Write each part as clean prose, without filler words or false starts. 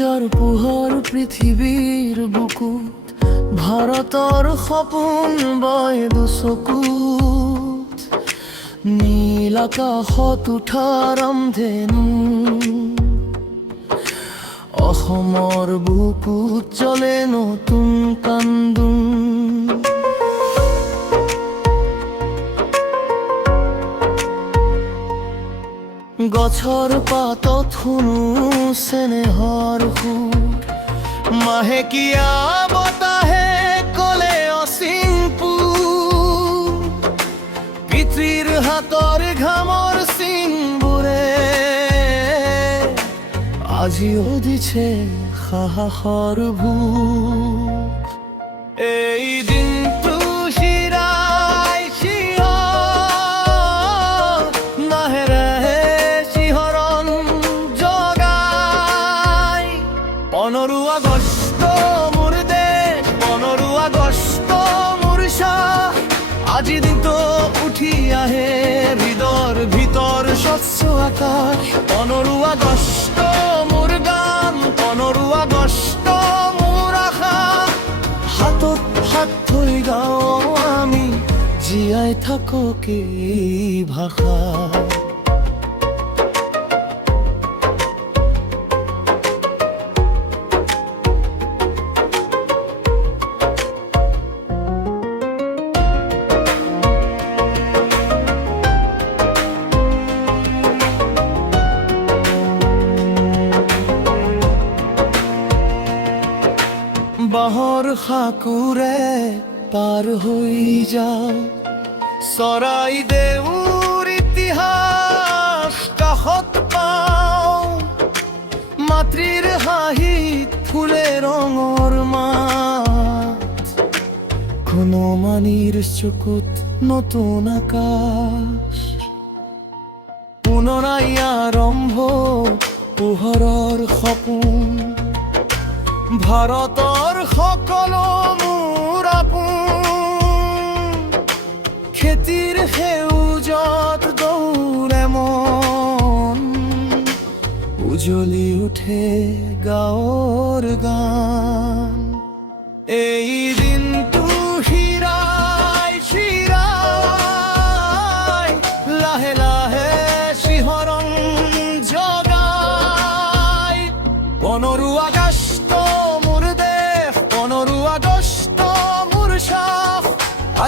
সূৰ্যৰ পোহৰ পৃথিৱীৰ বুকুত ভাৰতৰ সপোন বয় দুচকুত নীল আকাশত উঠা ৰামধেনু অসমৰ বুকুত জ্বলে নতুন কান্দোন গছৰ পাতত শুনো চেনেহৰ সুৰ মাহেকীয়া বতাহে কলে অসীম পুৰ পিতৃৰ হাতৰ ঘামৰ চিনবোৰে আজিও দিছে সাহসৰ ভোক এই দিনটো শিৰাই শিয়ৰ নাহেৰে 15 আগষ্ট মোৰ দেশ 15 আগষ্ট মোৰ শাহ আজি দিনটো উঠি আহে হৃদয়ৰ ভিতৰ স্বচ্ছ আকাশ 15 আগষ্ট মোৰ গান 15 আগষ্ট মোৰ আশা হাতত হাত থৈ গাওঁ আমি জীয়াই থাকক এই ভাষা বাহৰ সাকুৰে পাৰ হৈ যাওঁ চৰাইদেউৰ ইতিহাস কাষত পাওঁ মাতৃৰ হাঁহিত ফুলে ৰঙৰ মাত গুণমানীৰ চকুত নতুন আকাশ পুনৰাই আৰম্ভ পোহৰৰ সপোন ভাৰতৰ সকলো মোৰ আপোন খেতিৰ সেউজত দৌৰে মন উজ্বলি উঠে গাঁৱৰ গান এই দিনটো শিৰাই শিৰাই লাহে লাহে শিহৰণ জগাই 15 আগষ্ট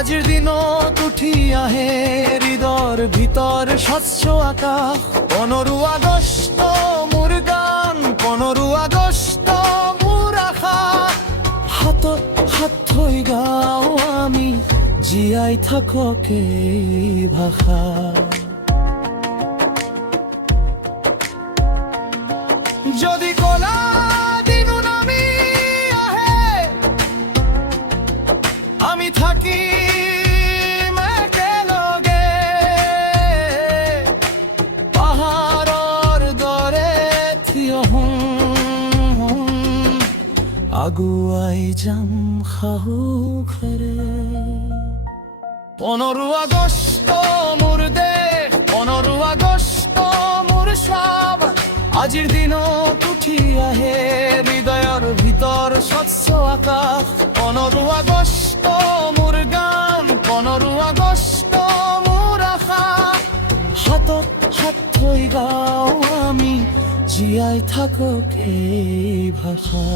আজিৰ দিনত উঠি আহে হৃদয়ৰ ভিতৰ স্বচ্ছ আকাশ 15 আগষ্ট মোৰ গান 15 আগষ্ট মোৰ আশা হাতত হাত থৈ গাওঁ আমি জীয়াই থাকক এই ভাষা যদি কলা দিনো নামি আহে আমি থাকি আগুৱাই যাম সাহসেৰে 15 আগষ্ট মোৰ দেশ 15 আগষ্ট মোৰ সব আজিৰ দিনত উঠি আহে হৃদয়ৰ ভিতৰ স্বচ্ছ আকাশ 15 আগষ্ট মোৰ গান 15 আগষ্ট মোৰ আশা হাতত হাত থৈ গাওঁ আমি জীয়াই থাকক এই ভাষা